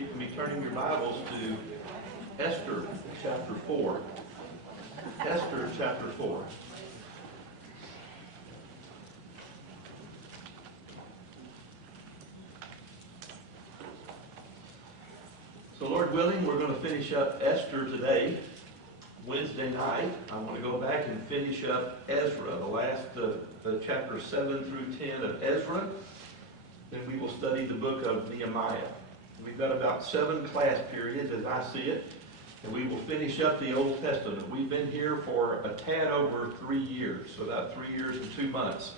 You can be turning your Bibles to Esther chapter 4. Esther chapter 4. So Lord willing, we're going to finish up Esther today. Wednesday night, I want to go back and finish up Ezra, the last chapter 7 through 10 of Ezra. Then we will study the book of Nehemiah. We've got about 7 class periods as I see it, and we will finish up the Old Testament. We've been here for a tad over 3 years, so about 3 years and 2 months.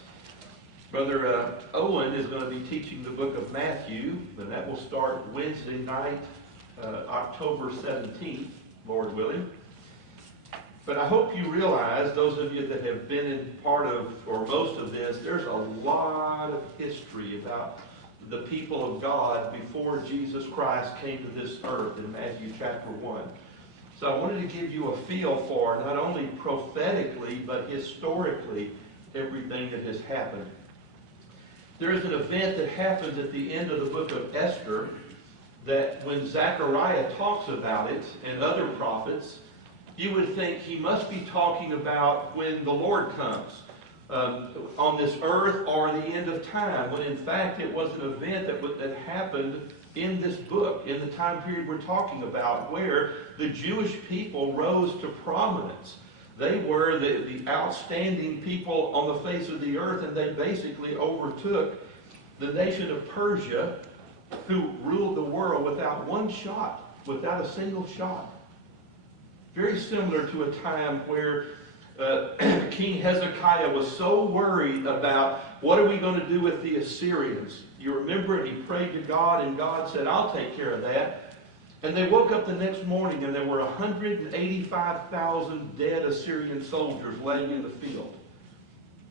Brother Owen is going to be teaching the book of Matthew, and that will start Wednesday night, October 17th, Lord willing. But I hope you realize, those of you that have been in part of, or most of this, there's a lot of history about the people of God before Jesus Christ came to this earth in Matthew chapter 1. So I wanted to give you a feel for not only prophetically, but historically, everything that has happened. There is an event that happens at the end of the book of Esther that when Zechariah talks about it and other prophets, you would think he must be talking about when the Lord comes on this earth or the end of time, when in fact it was an event that happened in this book, in the time period we're talking about, where the Jewish people rose to prominence. They were the outstanding people on the face of the earth, and they basically overtook the nation of Persia, who ruled the world without one shot, without a single shot. Very similar to a time where King Hezekiah was so worried about what are we going to do with the Assyrians. You remember, he prayed to God, and God said, I'll take care of that. And they woke up the next morning, and there were 185,000 dead Assyrian soldiers laying in the field.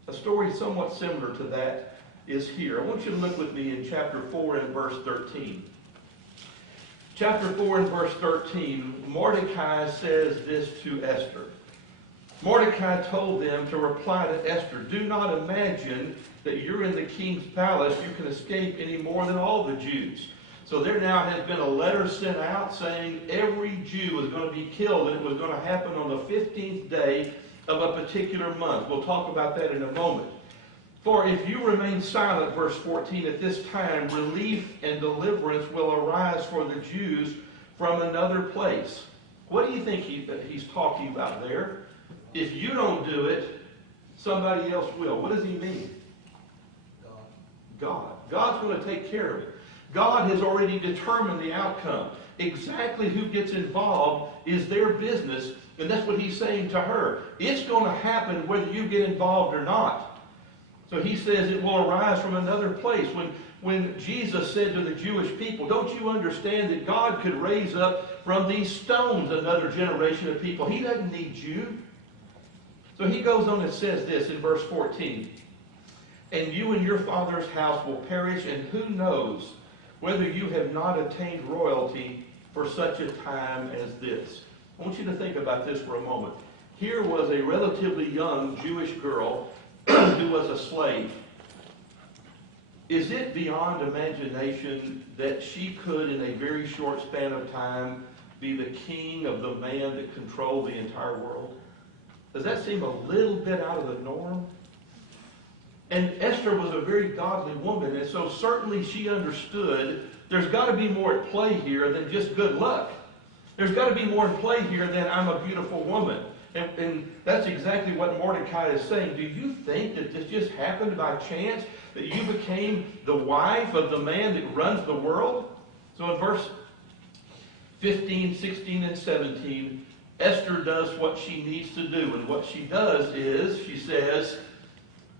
A story somewhat similar to that is here. I want you to look with me in chapter 4 and verse 13. Chapter 4 and verse 13, Mordecai says this to Esther. Mordecai told them to reply to Esther, do not imagine that you're in the king's palace, you can escape any more than all the Jews. So there now has been a letter sent out saying every Jew is going to be killed, and it was going to happen on the 15th day of a particular month. We'll talk about that in a moment. For if you remain silent, verse 14, at this time, relief and deliverance will arise for the Jews from another place. What do you think he's talking about there? If you don't do it, somebody else will. What does he mean? God. God's going to take care of it. God has already determined the outcome. Exactly who gets involved is their business, and that's what he's saying to her. It's going to happen whether you get involved or not. So he says it will arise from another place. When Jesus said to the Jewish people, don't you understand that God could raise up from these stones another generation of people? He doesn't need you. So he goes on and says this in verse 14. And you and your father's house will perish, and who knows whether you have not attained royalty for such a time as this. I want you to think about this for a moment. Here was a relatively young Jewish girl who was a slave. Is it beyond imagination that she could, in a very short span of time, be the king of the man that controlled the entire world? Does that seem a little bit out of the norm? And Esther was a very godly woman, and so certainly she understood there's got to be more at play here than just good luck. There's got to be more at play here than I'm a beautiful woman. And that's exactly what Mordecai is saying. Do you think that this just happened by chance, that you became the wife of the man that runs the world? So in verse 15, 16, and 17, Esther does what she needs to do. And what she does is, she says,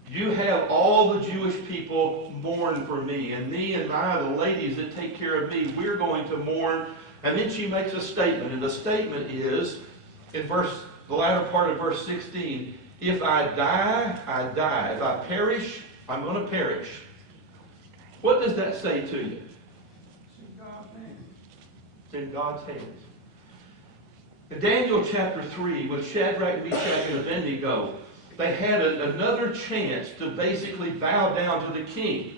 you have all the Jewish people mourn for me. And me and the ladies that take care of me, we're going to mourn. And then she makes a statement. And the statement is, in the latter part of verse 16, if I die, I die. If I perish, I'm going to perish. What does that say to you? It's in God's hands. In Daniel chapter 3, with Shadrach, Meshach, and Abednego, they had another chance to basically bow down to the king.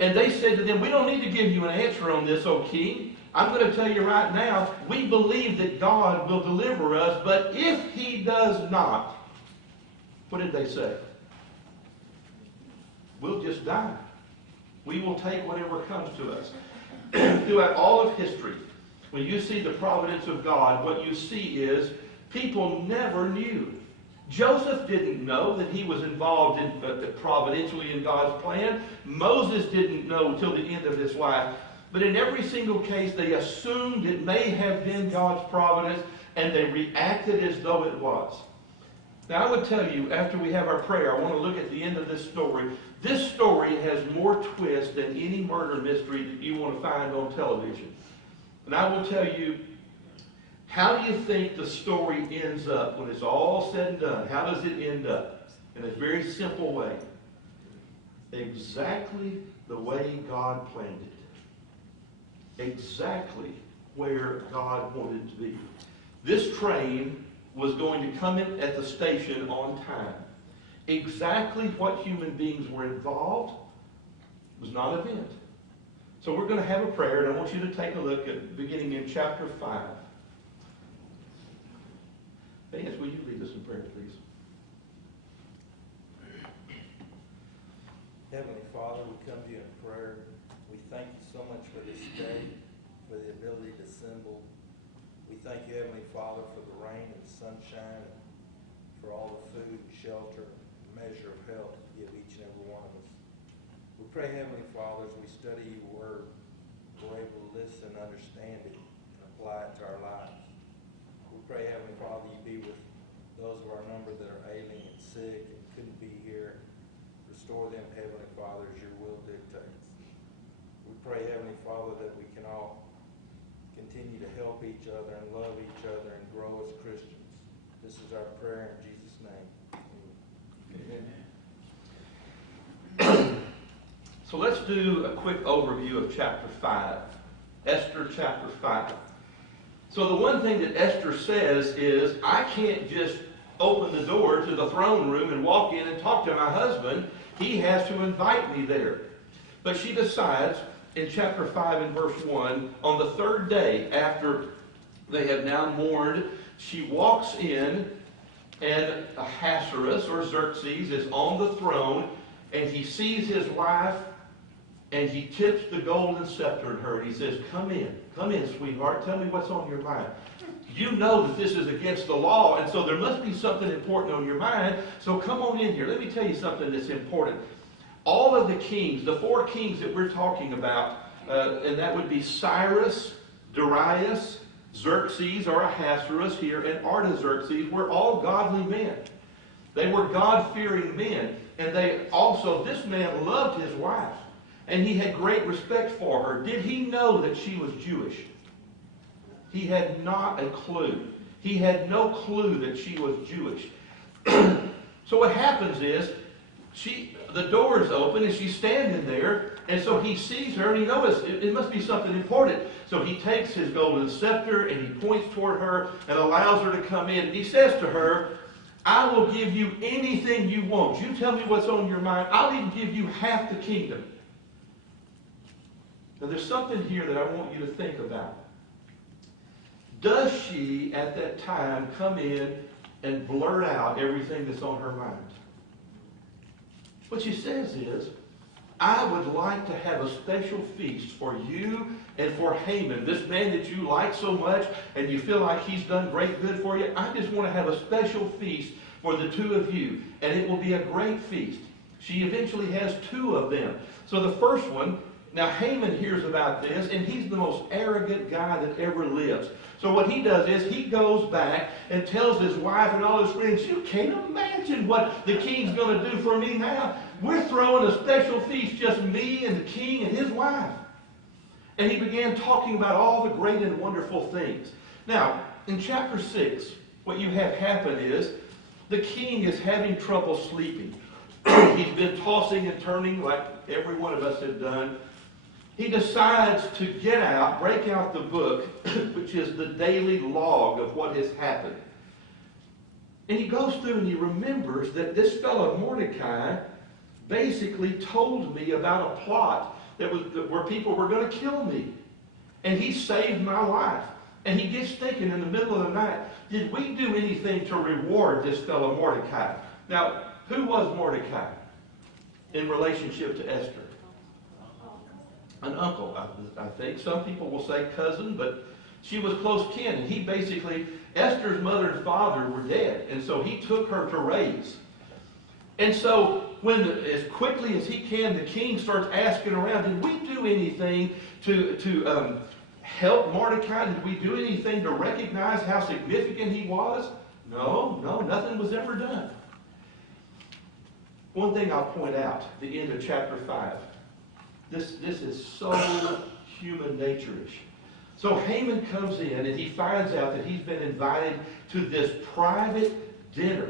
And they said to them, we don't need to give you an answer on this, O king. I'm going to tell you right now, we believe that God will deliver us, but if he does not, what did they say? We'll just die. We will take whatever comes to us. Throughout all of history, when you see the providence of God, what you see is people never knew. Joseph didn't know that he was involved providentially in God's plan. Moses didn't know until the end of his life. But in every single case, they assumed it may have been God's providence, and they reacted as though it was. Now, I would tell you, after we have our prayer, I want to look at the end of this story. This story has more twist than any murder mystery that you want to find on television. And I will tell you, how do you think the story ends up when it's all said and done? How does it end up? In a very simple way. Exactly the way God planned it. Exactly where God wanted it to be. This train was going to come in at the station on time. Exactly what human beings were involved was not an event. So we're going to have a prayer, and I want you to take a look at beginning in chapter 5. Vance, will you lead us in prayer, please? Heavenly Father, we come to you in prayer. We thank you so much for this day, for the ability to assemble. We thank you, Heavenly Father, for the rain and sunshine, and for all the food, shelter, and measure of health you give each and every one of us. We pray, Heavenly Father, as we study your word, we're able to listen, understand it, and apply it to our lives. We pray, Heavenly Father, you be with those of our number that are ailing and sick and couldn't be here. Restore them, Heavenly Father, as your will dictates. We pray, Heavenly Father, that we can all continue to help each other and love each other and grow as Christians. This is our prayer in Jesus' name. Amen. So let's do a quick overview of chapter 5. Esther chapter 5. So the one thing that Esther says is, I can't just open the door to the throne room and walk in and talk to my husband. He has to invite me there. But she decides in chapter 5 and verse 1, on the third day after they have now mourned, she walks in, and Ahasuerus or Xerxes is on the throne, and he sees his wife, and he tips the golden scepter at her, and he says, come in, sweetheart, tell me what's on your mind. You know that this is against the law, and so there must be something important on your mind, so come on in here. Let me tell you something that's important. All of the kings, the 4 kings that we're talking about, and that would be Cyrus, Darius, Xerxes, or Ahasuerus here, and Artaxerxes, were all godly men. They were God-fearing men. And they also, this man loved his wife. And he had great respect for her. Did he know that she was Jewish? He had not a clue. He had no clue that she was Jewish. So what happens is, the door is open and she's standing there, and so he sees her and he knows it must be something important. So he takes his golden scepter and he points toward her and allows her to come in. And he says to her, I will give you anything you want. You tell me what's on your mind. I'll even give you half the kingdom. Now there's something here that I want you to think about. Does she at that time come in and blurt out everything that's on her mind? What she says is, I would like to have a special feast for you and for Haman, this man that you like so much and you feel like he's done great good for you. I just want to have a special feast for the 2 of you, and it will be a great feast. She eventually has 2 of them. So the first one, Now Haman hears about this, and he's the most arrogant guy that ever lives. So what he does is he goes back and tells his wife and all his friends, you can't imagine what the king's going to do for me now. We're throwing a special feast, just me and the king and his wife. And he began talking about all the great and wonderful things. Now, in chapter 6, what you have happen is the king is having trouble sleeping. He's been tossing and turning like every one of us have done. He decides to get out, break out the book, which is the daily log of what has happened. And he goes through and he remembers that this fellow Mordecai basically told me about a plot where people were going to kill me. And he saved my life. And he gets thinking in the middle of the night, did we do anything to reward this fellow Mordecai? Now, who was Mordecai in relationship to Esther? An uncle, I think. Some people will say cousin, but she was close kin. And he basically, Esther's mother and father were dead. And so he took her to raise. And so as quickly as he can, the king starts asking around, did we do anything to help Mordecai? Did we do anything to recognize how significant he was? No, nothing was ever done. One thing I'll point out, the end of chapter 5. This is so human nature-ish. So Haman comes in and he finds out that he's been invited to this private dinner.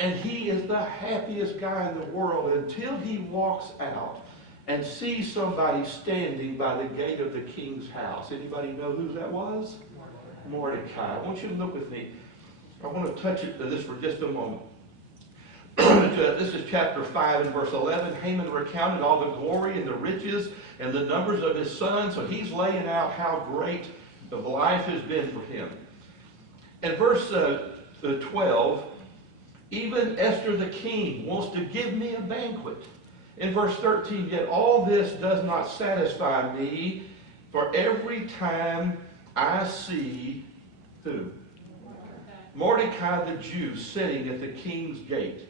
And he is the happiest guy in the world until he walks out and sees somebody standing by the gate of the king's house. Anybody know who that was? Mordecai. I want you to look with me. I want to touch this for just a moment. This is chapter 5 and verse 11. Haman recounted all the glory and the riches and the numbers of his sons. So he's laying out how great the life has been for him. And verse 12, even Esther the king wants to give me a banquet. In verse 13, yet all this does not satisfy me, for every time I see who? Mordecai the Jew sitting at the king's gate.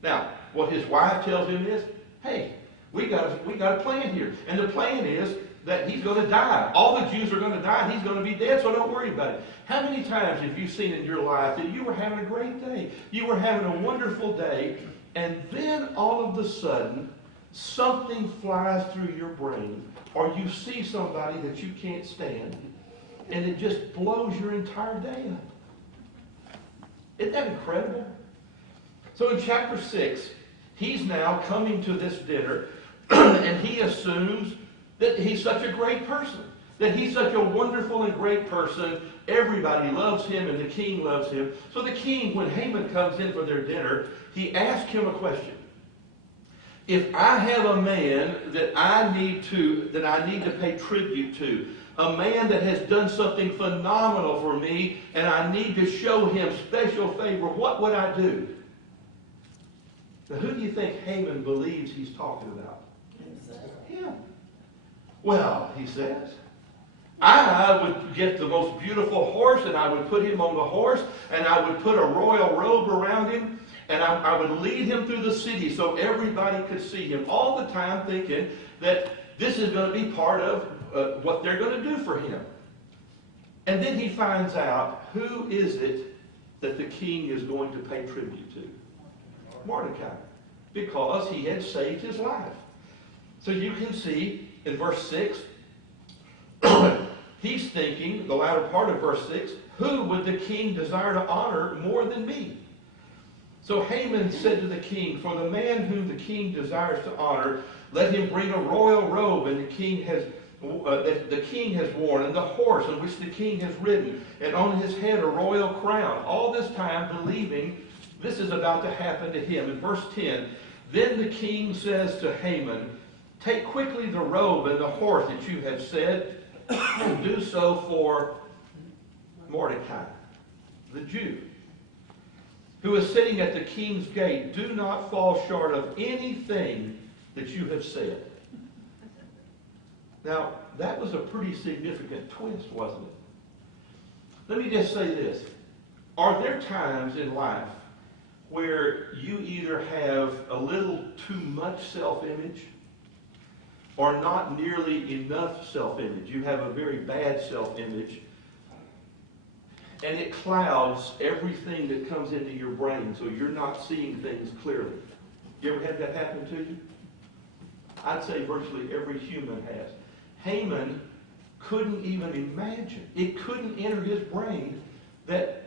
Now, what his wife tells him is, hey, we got a plan here. And the plan is that he's going to die. All the Jews are going to die and he's going to be dead, so don't worry about it. How many times have you seen in your life that you were having a great day, you were having a wonderful day, and then all of a sudden, something flies through your brain, or you see somebody that you can't stand, and it just blows your entire day up? Isn't that incredible? So in chapter 6, he's now coming to this dinner, and he assumes that he's such a great person, that he's such a wonderful and great person. Everybody loves him, and the king loves him. So the king, when Haman comes in for their dinner, he asks him a question. If I have a man that I need to pay tribute to, a man that has done something phenomenal for me, and I need to show him special favor, what would I do? Now, who do you think Haman believes he's talking about? Him. Well, he says, I would get the most beautiful horse, and I would put him on the horse, and I would put a royal robe around him, and I would lead him through the city so everybody could see him, all the time thinking that this is going to be part of what they're going to do for him. And then he finds out, who is it that the king is going to pay tribute to? Mordecai, because he had saved his life. So you can see in verse 6, he's thinking, the latter part of verse 6, who would the king desire to honor more than me? So Haman said to the king, for the man whom the king desires to honor, let him bring a royal robe and that the king has worn, and the horse on which the king has ridden, and on his head a royal crown. All this time believing this is about to happen to him. In verse 10, then the king says to Haman, take quickly the robe and the horse that you have said, and do so for Mordecai, the Jew, who is sitting at the king's gate. Do not fall short of anything that you have said. Now, that was a pretty significant twist, wasn't it? Let me just say this. Are there times in life where you either have a little too much self-image, or not nearly enough self-image. You have a very bad self-image, and it clouds everything that comes into your brain, so you're not seeing things clearly. You ever had that happen to you? I'd say virtually every human has. Haman couldn't even imagine, it couldn't enter his brain that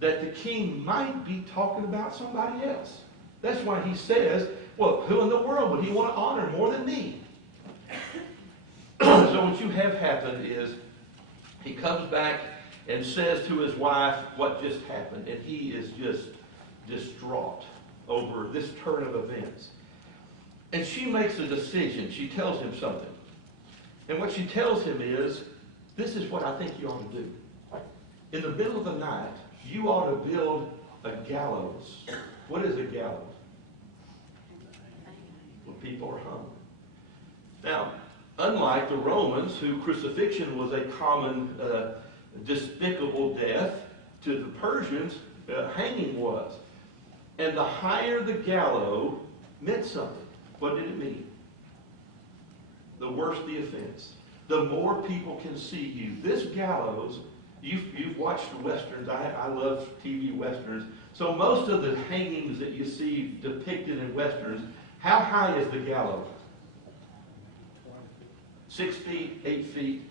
the king might be talking about somebody else. That's why he says, well, who in the world would he want to honor more than me? So what you have happened is he comes back and says to his wife what just happened, and he is just distraught over this turn of events. And she makes a decision. She tells him something. And what she tells him is, this is what I think you ought to do. In the middle of the night, you ought to build a gallows. What is a gallows? Well, people are hung. Now, unlike the Romans, who crucifixion was a common despicable death, to the Persians, hanging was. And the higher the gallows meant something. What did it mean? The worse the offense. The more people can see you. This gallows, you've watched Westerns. I love TV Westerns. So most of the hangings that you see depicted in Westerns, how high is the gallows? 6 feet, 8 feet,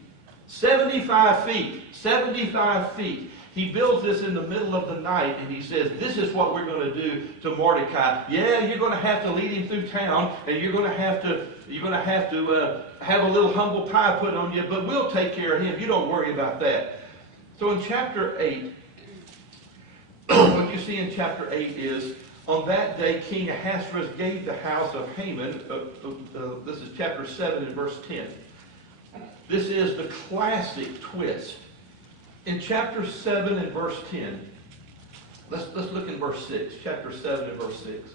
75 feet, 75 feet. He builds this in the middle of the night, and he says, this is what we're going to do to Mordecai. Yeah, you're going to have to lead him through town, and you're going to have to have a little humble pie put on you, but we'll take care of him. You don't worry about that. So in chapter 8, what you see in chapter 8 is, on that day, King Ahasuerus gave the house of Haman, this is chapter 7 and verse 10. This is the classic twist. In chapter 7 and verse 10, let's look in verse 6, chapter 7 and verse 6.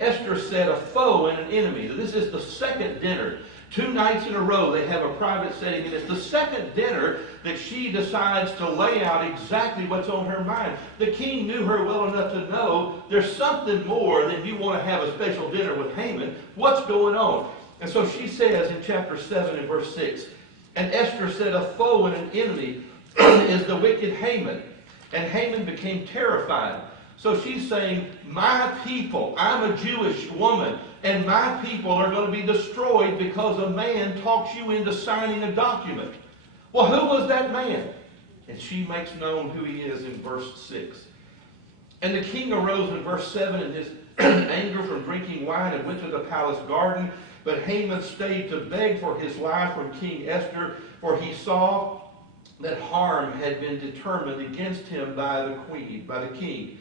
Esther said, a foe and an enemy. This is the second dinner. 2 nights in a row they have a private setting, and it's the second dinner that she decides to lay out exactly what's on her mind. The king knew her well enough to know there's something more than you want to have a special dinner with Haman. What's going on? And so she says in chapter 7 and verse 6, and Esther said, a foe and an enemy is the wicked Haman. And Haman became terrified. So she's saying, my people, I'm a Jewish woman, and my people are going to be destroyed because a man talks you into signing a document. Well, who was that man? And she makes known who he is in verse 6. And the king arose in verse 7 in his anger from drinking wine and went to the palace garden. But Haman stayed to beg for his life from King Esther, for he saw that harm had been determined against him by the king.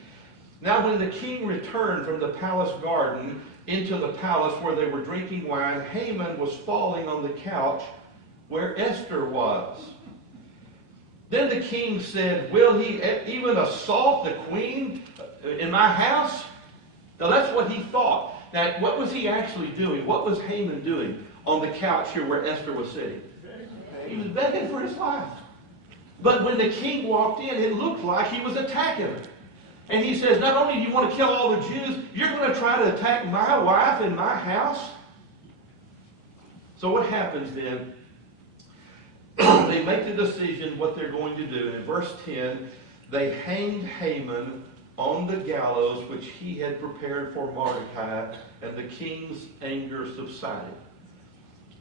Now when the king returned from the palace garden into the palace where they were drinking wine, Haman was falling on the couch where Esther was. Then the king said, will he even assault the queen in my house? Now that's what he thought. Now what was he actually doing? What was Haman doing on the couch here where Esther was sitting? He was begging for his life. But when the king walked in, it looked like he was attacking her. And he says, not only do you want to kill all the Jews, you're going to try to attack my wife in my house? So what happens then? They make the decision what they're going to do. And in verse 10, they hanged Haman on the gallows which he had prepared for Mordecai, and the king's anger subsided.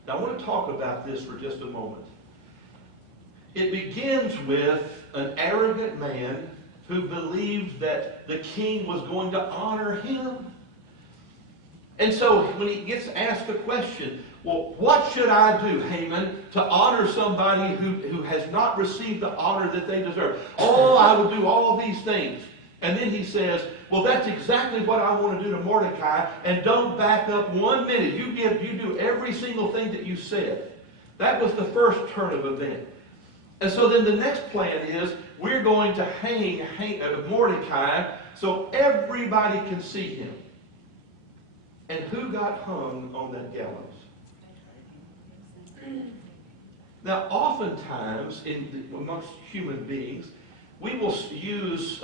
Now I want to talk about this for just a moment. It begins with an arrogant man who believed that the king was going to honor him. And so when he gets asked the question, well, what should I do, Haman, to honor somebody who has not received the honor that they deserve? Oh, I will do all these things. And then he says, well, that's exactly what I want to do to Mordecai, and don't back up 1 minute. You do every single thing that you said. That was the first turn of event. And so then the next plan is, we're going to hang Mordecai so everybody can see him. And who got hung on that gallows? Now, oftentimes, amongst human beings, we will use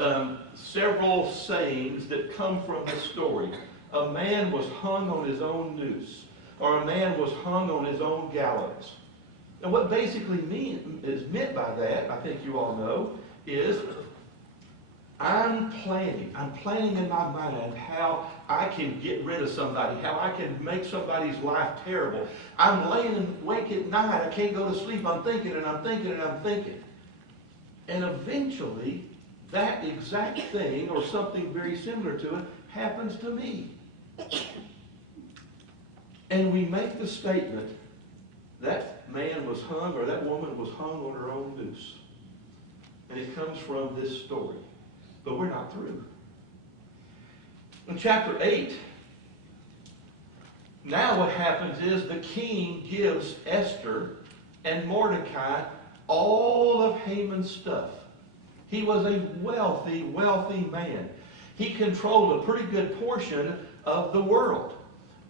several sayings that come from this story. A man was hung on his own noose. or a man was hung on his own gallows. And what basically is meant by that, I think you all know, is I'm planning in my mind how I can get rid of somebody, how I can make somebody's life terrible. I'm laying awake at night. I can't go to sleep. I'm thinking and I'm thinking and I'm thinking. And eventually, that exact thing or something very similar to it happens to me. And we make the statement, that man was hung or that woman was hung on her own noose. And it comes from this story. But we're not through. In chapter 8, now what happens is the king gives Esther and Mordecai all of Haman's stuff. He was a wealthy, wealthy man. He controlled a pretty good portion of the world.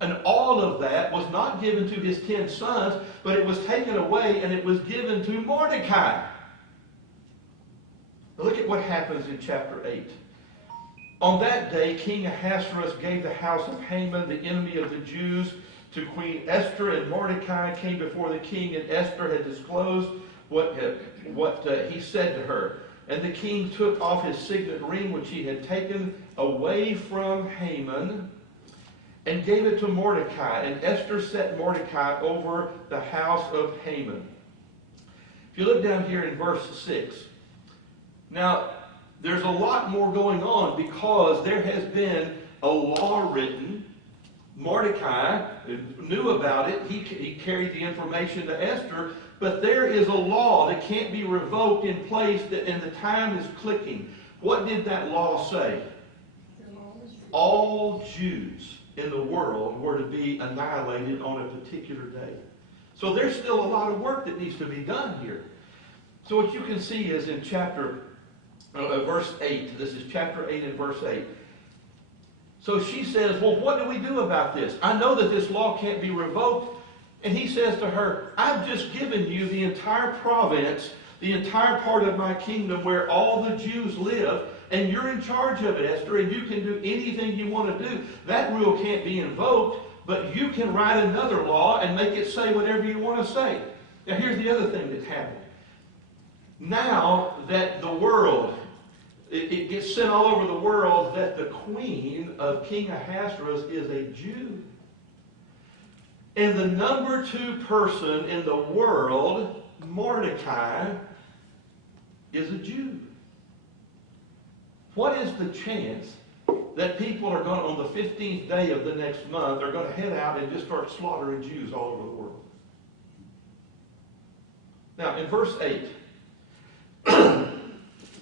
And all of that was not given to his 10 sons, but it was taken away and it was given to Mordecai. Now look at what happens in chapter 8. On that day, King Ahasuerus gave the house of Haman, the enemy of the Jews, to Queen Esther, and Mordecai came before the king, and Esther had disclosed what he said to her. And the king took off his signet ring, which he had taken away from Haman, and gave it to Mordecai. And Esther set Mordecai over the house of Haman. If you look down here in verse 6, now, there's a lot more going on because there has been a law written. Mordecai knew about it. He carried the information to Esther. But there is a law that can't be revoked in place, and the time is clicking. What did that law say? All Jews in the world were to be annihilated on a particular day. So there's still a lot of work that needs to be done here. So what you can see is in verse 8. This is chapter 8 and verse 8. So she says, well, what do we do about this? I know that this law can't be revoked. And he says to her, I've just given you the entire province, the entire part of my kingdom where all the Jews live, and you're in charge of it, Esther, and you can do anything you want to do. That rule can't be invoked, but you can write another law and make it say whatever you want to say. Now here's the other thing that happened. Now that the world, it gets sent all over the world that the queen of King Ahasuerus is a Jew. And the number 2 person in the world, Mordecai, is a Jew. What is the chance that people are going to, on the 15th day of the next month, are going to head out and just start slaughtering Jews all over the world? Now, in verse 8,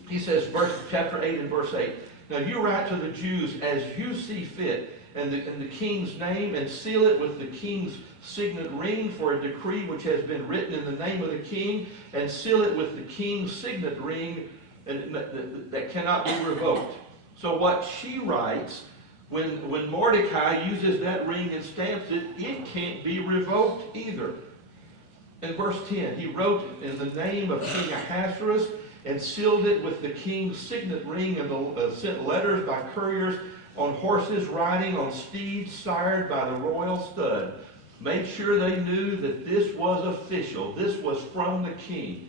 he says, chapter 8 and verse 8, now you write to the Jews as you see fit, and the king's name, and seal it with the king's signet ring for a decree which has been written in the name of the king, and seal it with the king's signet ring and that cannot be revoked. So what she writes, when Mordecai uses that ring and stamps it, it can't be revoked either. In verse 10, he wrote in the name of King Ahasuerus and sealed it with the king's signet ring, and sent letters by couriers on horses riding on steeds sired by the royal stud. Made sure they knew that this was official. This was from the king.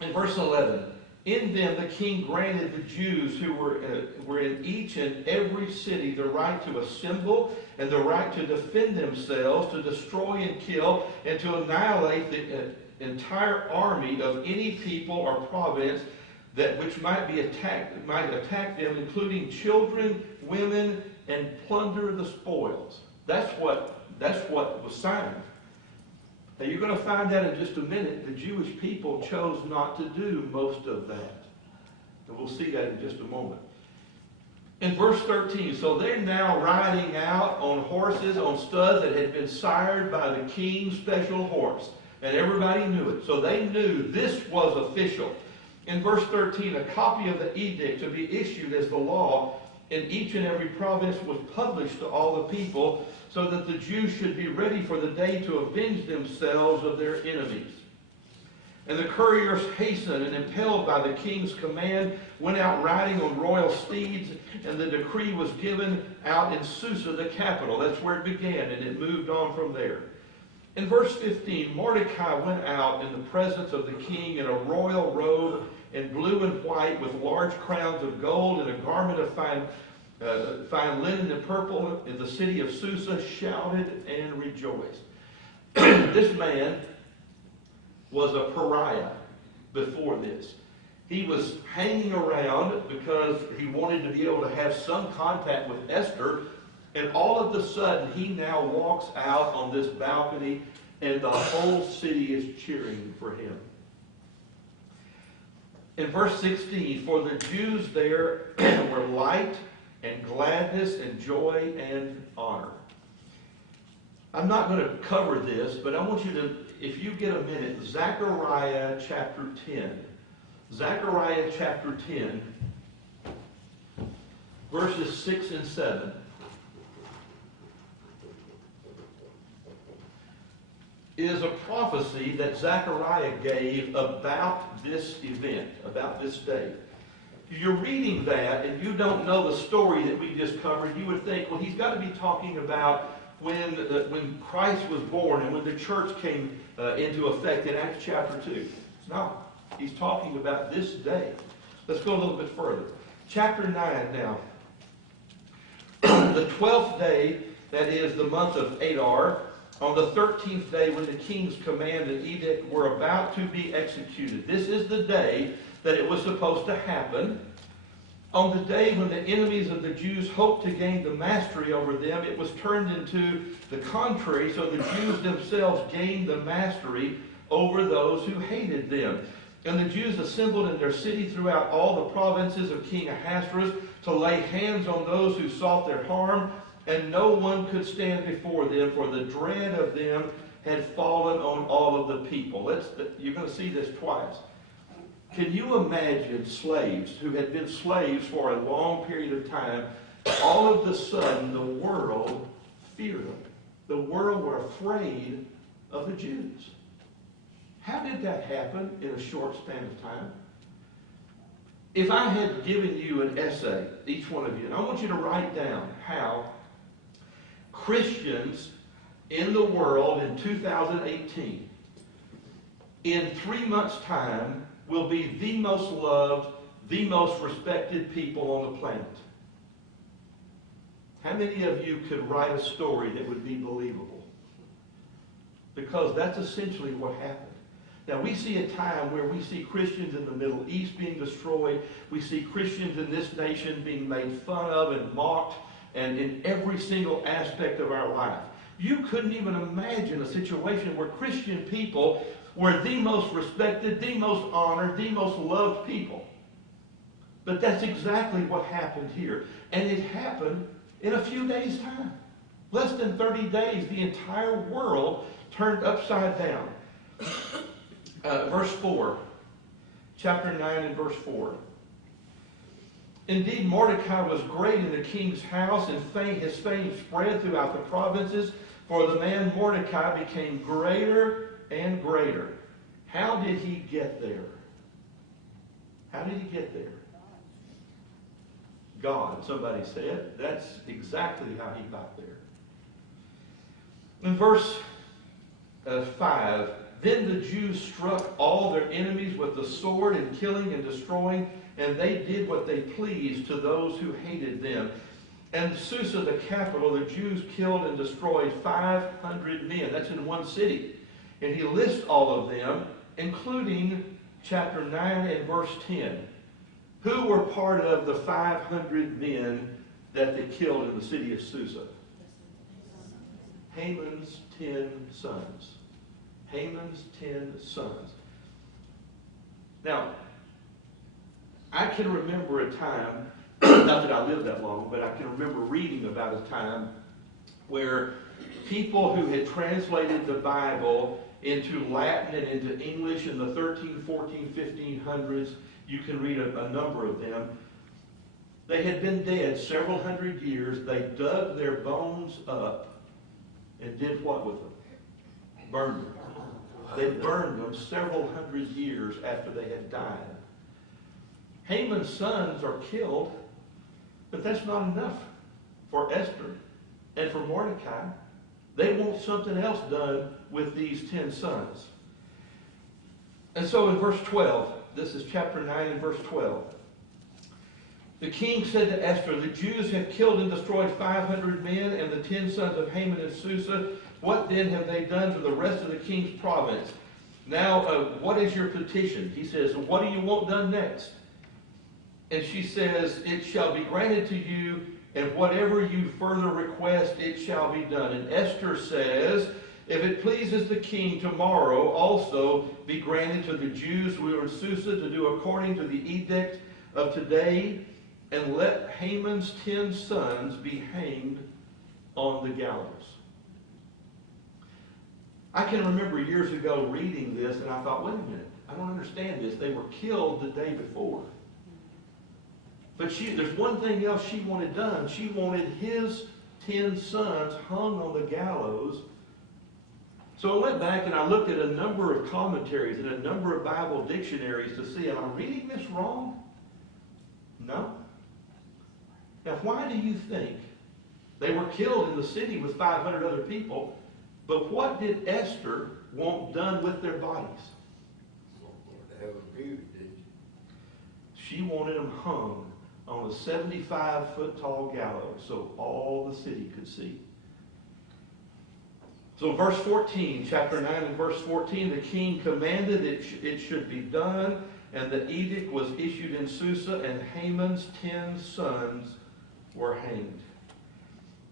In verse 11, in them the king granted the Jews who were in each and every city the right to assemble and the right to defend themselves, to destroy and kill, and to annihilate the entire army of any people or province which might attack them, including children, women, and plunder the spoils. That's what was signed. Now you're going to find out in just a minute the Jewish people chose not to do most of that. And we'll see that in just a moment. In verse 13, so they're now riding out on horses, on studs that had been sired by the king's special horse. And everybody knew it. So they knew this was official. In verse 13, a copy of the edict to be issued as the law in each and every province was published to all the people, so that the Jews should be ready for the day to avenge themselves of their enemies. And the couriers hastened, and impelled by the king's command, went out riding on royal steeds, and the decree was given out in Susa, the capital. That's where it began, and it moved on from there. In verse 15, Mordecai went out in the presence of the king in a royal robe, in blue and white, with large crowns of gold, and a garment of fine linen and purple, in the city of Susa, shouted and rejoiced. This man was a pariah before this. He was hanging around because he wanted to be able to have some contact with Esther, and all of a sudden he now walks out on this balcony, and the whole city is cheering for him. In verse 16, for the Jews there were light and gladness and joy and honor. I'm not going to cover this, but I want you to, if you get a minute, Zechariah chapter 10. Zechariah chapter 10, verses 6 and 7. Is a prophecy that Zechariah gave about this event, about this day. If you're reading that and you don't know the story that we just covered, you would think, well, he's got to be talking about when Christ was born and when the church came into effect in Acts chapter 2. It's not. He's talking about this day. Let's go a little bit further. Chapter 9 now. The 12th day, that is the month of Adar, on the 13th day when the king's command and edict were about to be executed. This is the day that it was supposed to happen. On the day when the enemies of the Jews hoped to gain the mastery over them, it was turned into the contrary, so the Jews themselves gained the mastery over those who hated them. And the Jews assembled in their city throughout all the provinces of King Ahasuerus to lay hands on those who sought their harm, and no one could stand before them, for the dread of them had fallen on all of the people. You're going to see this twice. Can you imagine slaves who had been slaves for a long period of time, all of a sudden the world feared them? The world were afraid of the Jews. How did that happen in a short span of time? If I had given you an essay, each one of you, and I want you to write down how Christians in the world in 2018, in 3 months' time, will be the most loved, the most respected people on the planet. How many of you could write a story that would be believable? Because that's essentially what happened. Now, we see a time where we see Christians in the Middle East being destroyed. We see Christians in this nation being made fun of and mocked, and in every single aspect of our life. You couldn't even imagine a situation where Christian people were the most respected, the most honored, the most loved people. But that's exactly what happened here. And it happened in a few days' time. Less than 30 days, the entire world turned upside down. Verse 4. Chapter 9 and verse 4. Indeed, Mordecai was great in the king's house, and his fame spread throughout the provinces, for the man Mordecai became greater and greater. How did he get there? How did he get there? God, somebody said. That's exactly how he got there. In verse 5, then the Jews struck all their enemies with the sword, in killing and destroying, and they did what they pleased to those who hated them. And Susa, the capital, the Jews killed and destroyed 500 men. That's in one city. And he lists all of them, including chapter 9 and verse 10. Who were part of the 500 men that they killed in the city of Susa? Haman's 10 sons. Haman's 10 sons. Now, I can remember a time, not that I lived that long, but I can remember reading about a time where people who had translated the Bible into Latin and into English in the 13, 14, 1500s, you can read a number of them. They had been dead several hundred years. They dug their bones up and did what with them? Burned them. They burned them several hundred years after they had died. Haman's sons are killed, but that's not enough for Esther and for Mordecai. They want something else done with these 10 sons. And so in verse 12, this is chapter 9 and verse 12. The king said to Esther, the Jews have killed and destroyed 500 men and the 10 sons of Haman and Susa. What then have they done to the rest of the king's province? Now, what is your petition? He says, what do you want done next? And she says, it shall be granted to you, and whatever you further request, it shall be done. And Esther says, if it pleases the king, tomorrow also be granted to the Jews who are in Susa to do according to the edict of today, and let Haman's 10 sons be hanged on the gallows. I can remember years ago reading this, and I thought, wait a minute, I don't understand this. They were killed the day before. But there's one thing else she wanted done. She wanted his 10 sons hung on the gallows. So I went back and I looked at a number of commentaries and a number of Bible dictionaries to see, am I reading this wrong? No. Now, why do you think they were killed in the city with 500 other people, but what did Esther want done with their bodies? She wanted them hung on a 75-foot tall gallows so all the city could see. So verse 14, chapter 9 and verse 14, the king commanded it should be done, and the edict was issued in Susa, and Haman's 10 sons were hanged.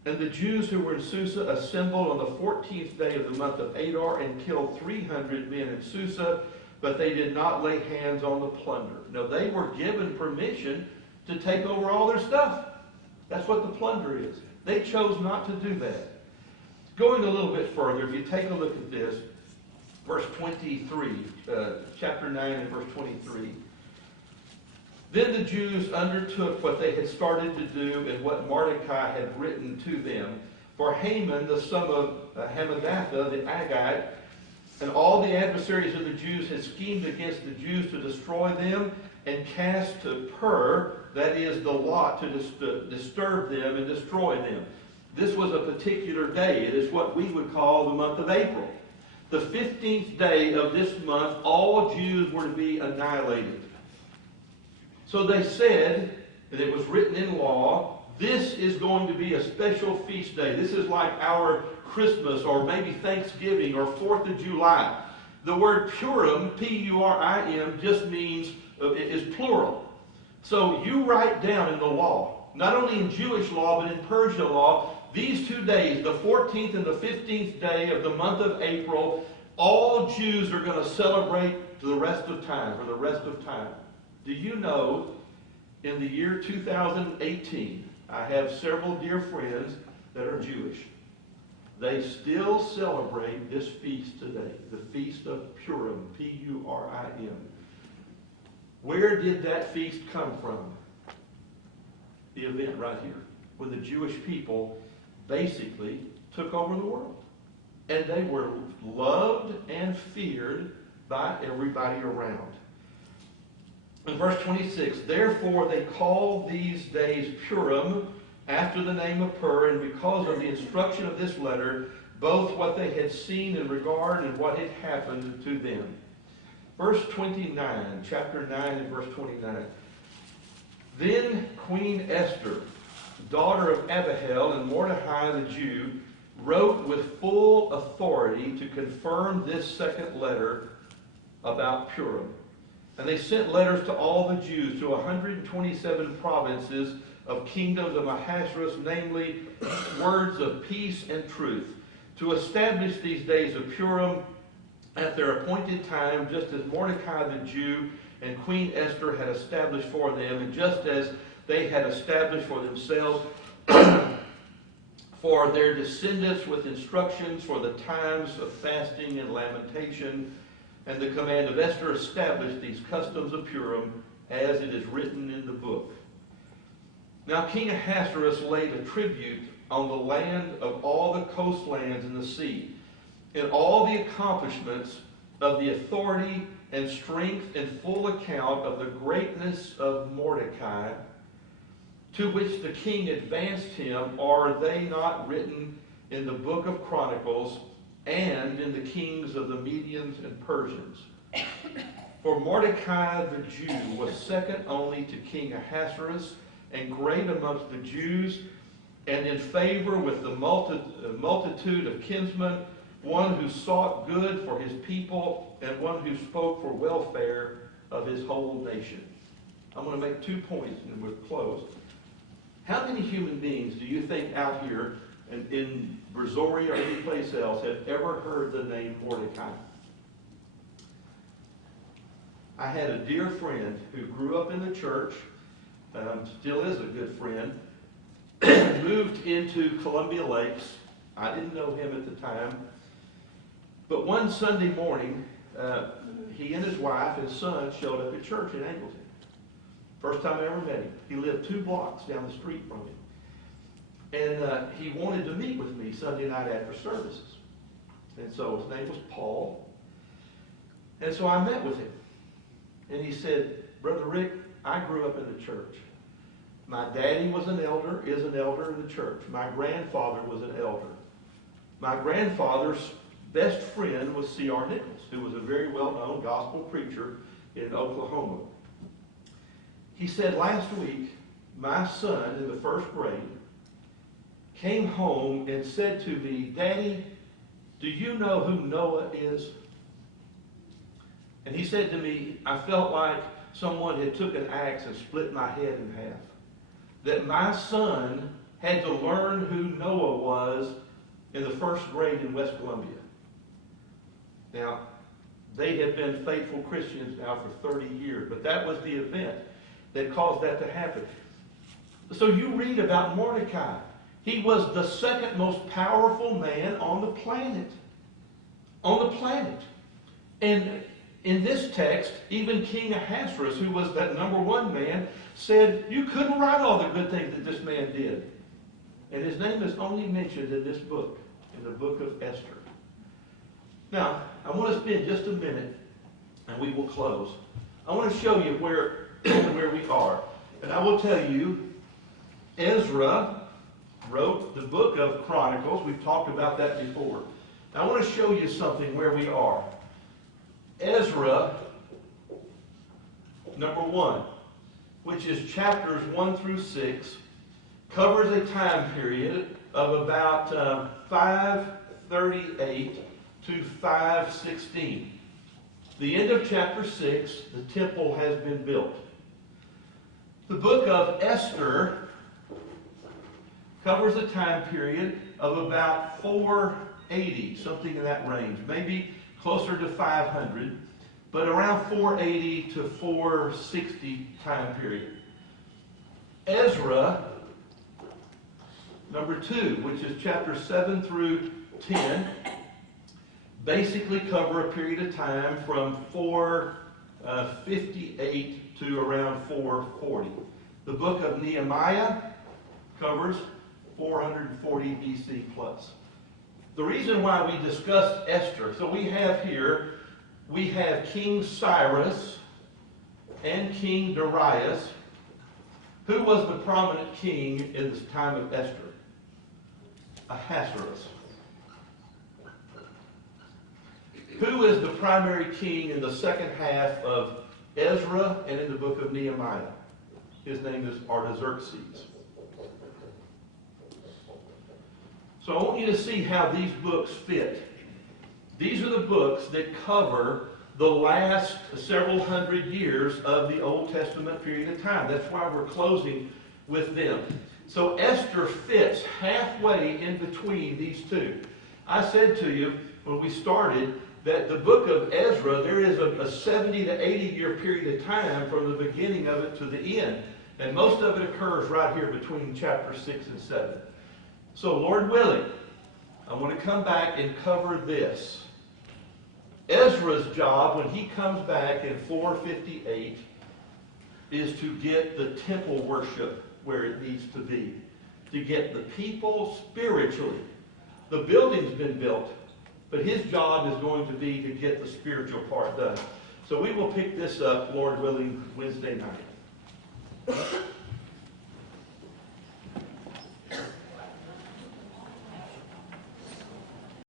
And the Jews who were in Susa assembled on the 14th day of the month of Adar and killed 300 men in Susa, but they did not lay hands on the plunder. Now, they were given permission to take over all their stuff. That's what the plunder is. They chose not to do that. Going a little bit further, if you take a look at this, verse 23, chapter 9 and verse 23. Then the Jews undertook what they had started to do and what Mordecai had written to them. For Haman, the son of Hammedatha, the Agagite, and all the adversaries of the Jews had schemed against the Jews to destroy them and cast to Pur, that is the lot, to disturb them and destroy them. This was a particular day. It is what we would call the month of April. The 15th day of this month, all Jews were to be annihilated. So they said, and it was written in law, this is going to be a special feast day. This is like our Christmas or maybe Thanksgiving or 4th of July. The word Purim, P-U-R-I-M, just means, is plural. So you write down in the law, not only in Jewish law but in Persian law, these 2 days, the 14th and the 15th day of the month of April, all Jews are going to celebrate for the rest of time. Do you know, in the year 2018, I have several dear friends that are Jewish. They still celebrate this feast today, the Feast of Purim, P-U-R-I-M. Where did that feast come from? The event right here, when the Jewish people basically took over the world. And they were loved and feared by everybody around. In verse 26, therefore they call these days Purim, after the name of Pur, and because of the instruction of this letter, both what they had seen in regard and what had happened to them. Verse 29, chapter 9 and verse 29. Then Queen Esther, daughter of Abihail, and Mordecai the Jew, wrote with full authority to confirm this second letter about Purim. And they sent letters to all the Jews, to 127 provinces of kingdoms of Ahasuerus, namely words of peace and truth, to establish these days of Purim at their appointed time, just as Mordecai the Jew and Queen Esther had established for them, and just as they had established for themselves for their descendants with instructions for the times of fasting and lamentation. And the command of Esther established these customs of Purim as it is written in the book. Now King Ahasuerus laid a tribute on the land of all the coastlands and the sea, and all the accomplishments of the authority and strength and full account of the greatness of Mordecai, to which the king advanced him, are they not written in the book of Chronicles and in the kings of the Medians and Persians? For Mordecai the Jew was second only to King Ahasuerus, and great amongst the Jews, and in favor with the multitude of kinsmen, one who sought good for his people, and one who spoke for welfare of his whole nation. I'm going to make 2 points and we'll close. How many human beings do you think out here in Brazoria or any place else have ever heard the name Mordecai? I had a dear friend who grew up in the church, still is a good friend, moved into Columbia Lakes. I didn't know him at the time. But one Sunday morning, he and his wife and son showed up at church in Angleton. First time I ever met him. He lived 2 blocks down the street from me. And he wanted to meet with me Sunday night after services. And so his name was Paul. And so I met with him. And he said, Brother Rick, I grew up in the church. My daddy was an elder, is an elder in the church. My grandfather was an elder. My grandfather's best friend was C.R. Nichols, who was a very well-known gospel preacher in Oklahoma. He said, last week, my son in the 1st grade came home and said to me, Daddy, do you know who Noah is? And he said to me, I felt like someone had took an axe and split my head in half. That my son had to learn who Noah was in the 1st grade in West Columbia. Now, they have been faithful Christians now for 30 years, but that was the event that caused that to happen. So you read about Mordecai. He was the 2nd most powerful man on the planet. On the planet. And in this text, even King Ahasuerus, who was that #1 man, said, you couldn't write all the good things that this man did. And his name is only mentioned in this book, in the book of Esther. Now, I want to spend just a minute, and we will close. I want to show you where we are. And I will tell you, Ezra wrote the book of Chronicles. We've talked about that before. I want to show you something where we are. Ezra, #1, which is chapters 1 through 6, covers a time period of about 538 to 516. The end of chapter 6, the temple has been built. The book of Esther covers a time period of about 480, something in that range, maybe closer to 500, but around 480 to 460 time period. Ezra, #2, which is chapters 7 through 10, basically cover a period of time from 458 to around 440. The book of Nehemiah covers 440 BC plus. The reason why we discussed Esther, so we have King Cyrus and King Darius. Who was the prominent king in this time of Esther? Ahasuerus. Who is the primary king in the 2nd half of Ezra and in the book of Nehemiah? His name is Artaxerxes. So I want you to see how these books fit. These are the books that cover the last several hundred years of the Old Testament period of time. That's why we're closing with them. So Esther fits halfway in between these two. I said to you when we started that the book of Ezra, there is a 70 to 80 year period of time from the beginning of it to the end. And most of it occurs right here between chapter 6 and 7. So Lord willing, I want to come back and cover this. Ezra's job when he comes back in 458 is to get the temple worship where it needs to be. To get the people spiritually. The building's been built. But his job is going to be to get the spiritual part done. So we will pick this up, Lord willing, Wednesday night.